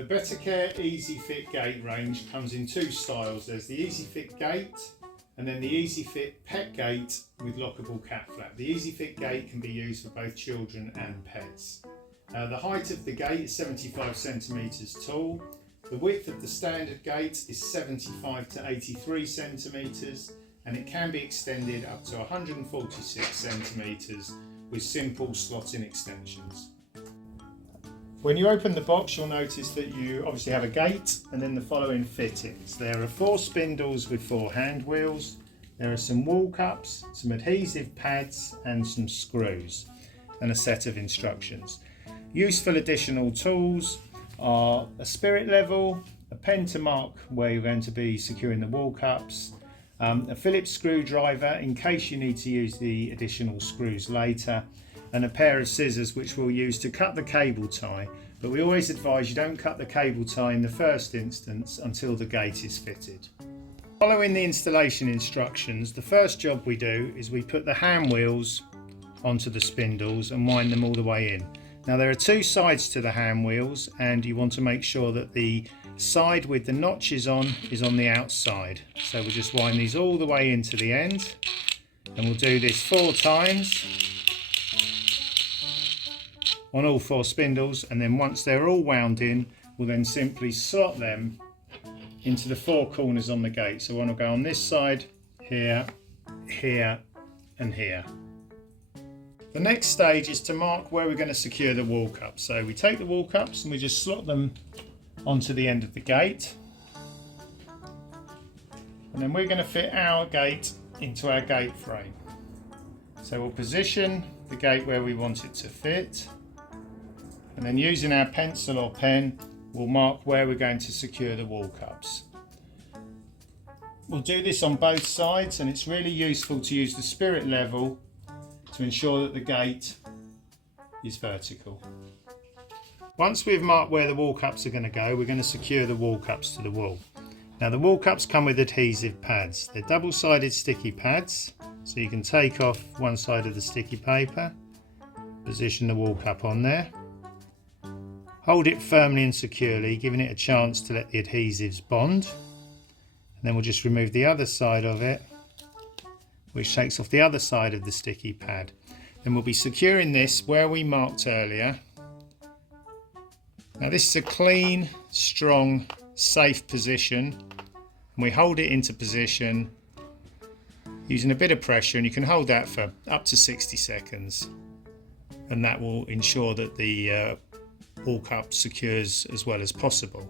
The Bettacare Easy Fit gate range comes in two styles. There's the Easy Fit gate and then the Easy Fit pet gate with lockable cat flap. The Easy Fit gate can be used for both children and pets. The height of the gate is 75 centimetres tall. The width of the standard gate is 75 to 83 centimetres and it can be extended up to 146 centimetres with simple slot-in extensions. When you open the box, you'll notice that you obviously have a gate and then the following fittings. There are 4 spindles with 4 hand wheels. There are some wall cups, some adhesive pads and some screws and a set of instructions. Useful additional tools are a spirit level, a pen to mark where you're going to be securing the wall cups, a Phillips screwdriver in case you need to use the additional screws later, and a pair of scissors which we'll use to cut the cable tie, but we always advise you don't cut the cable tie in the first instance until the gate is fitted. Following the installation instructions, the first job we do is we put the hand wheels onto the spindles and wind them all the way in. Now there are 2 sides to the hand wheels and you want to make sure that the side with the notches on is on the outside. So we'll just wind these all the way into the end and we'll do this 4 times on all 4 spindles, and then once they're all wound in we'll then simply slot them into the 4 corners on the gate. So one will go on this side, here, here and here. The next stage is to mark where we're going to secure the wall cups. So we take the wall cups and we just slot them onto the end of the gate. And then we're going to fit our gate into our gate frame. So we'll position the gate where we want it to fit. And then using our pencil or pen, we'll mark where we're going to secure the wall cups. We'll do this on both sides and it's really useful to use the spirit level to ensure that the gate is vertical. Once we've marked where the wall cups are going to go, we're going to secure the wall cups to the wall. Now the wall cups come with adhesive pads. They're double-sided sticky pads, so you can take off one side of the sticky paper, position the wall cup on there, hold it firmly and securely, giving it a chance to let the adhesives bond, and then we'll just remove the other side of it, which takes off the other side of the sticky pad. Then we'll be securing this where we marked earlier. Now this is a clean, strong, safe position, and we hold it into position using a bit of pressure, and you can hold that for up to 60 seconds and that will ensure that the wall cup secures as well as possible.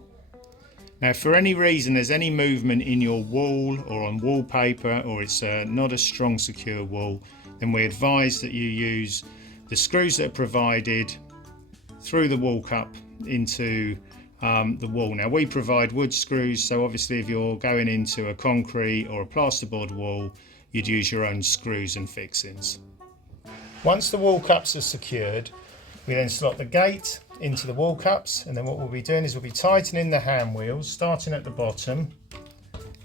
Now if for any reason there's any movement in your wall or on wallpaper, or it's not a strong secure wall, then we advise that you use the screws that are provided through the wall cup into the wall. Now we provide wood screws, so obviously if you're going into a concrete or a plasterboard wall, you'd use your own screws and fixings. Once the wall cups are secured, we then slot the gate into the wall cups, and then what we'll be doing is we'll be tightening the hand wheels, starting at the bottom,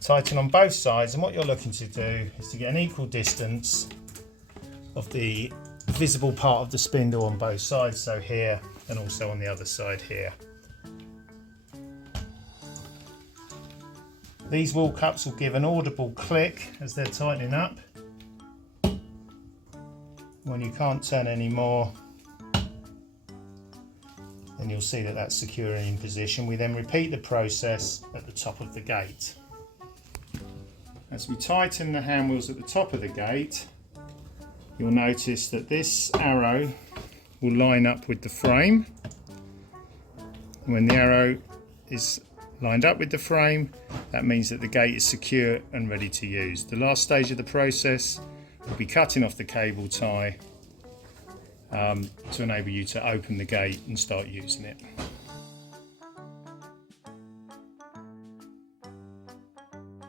tighten on both sides, and what you're looking to do is to get an equal distance of the visible part of the spindle on both sides, so here and also on the other side here. These wall cups will give an audible click as they're tightening up. When you can't turn any more, then you'll see that that's secure and in position. We then repeat the process at the top of the gate. As we tighten the hand wheels at the top of the gate, you'll notice that this arrow will line up with the frame. When the arrow is lined up with the frame, that means that the gate is secure and ready to use. The last stage of the process will be cutting off the cable tie to enable you to open the gate and start using it.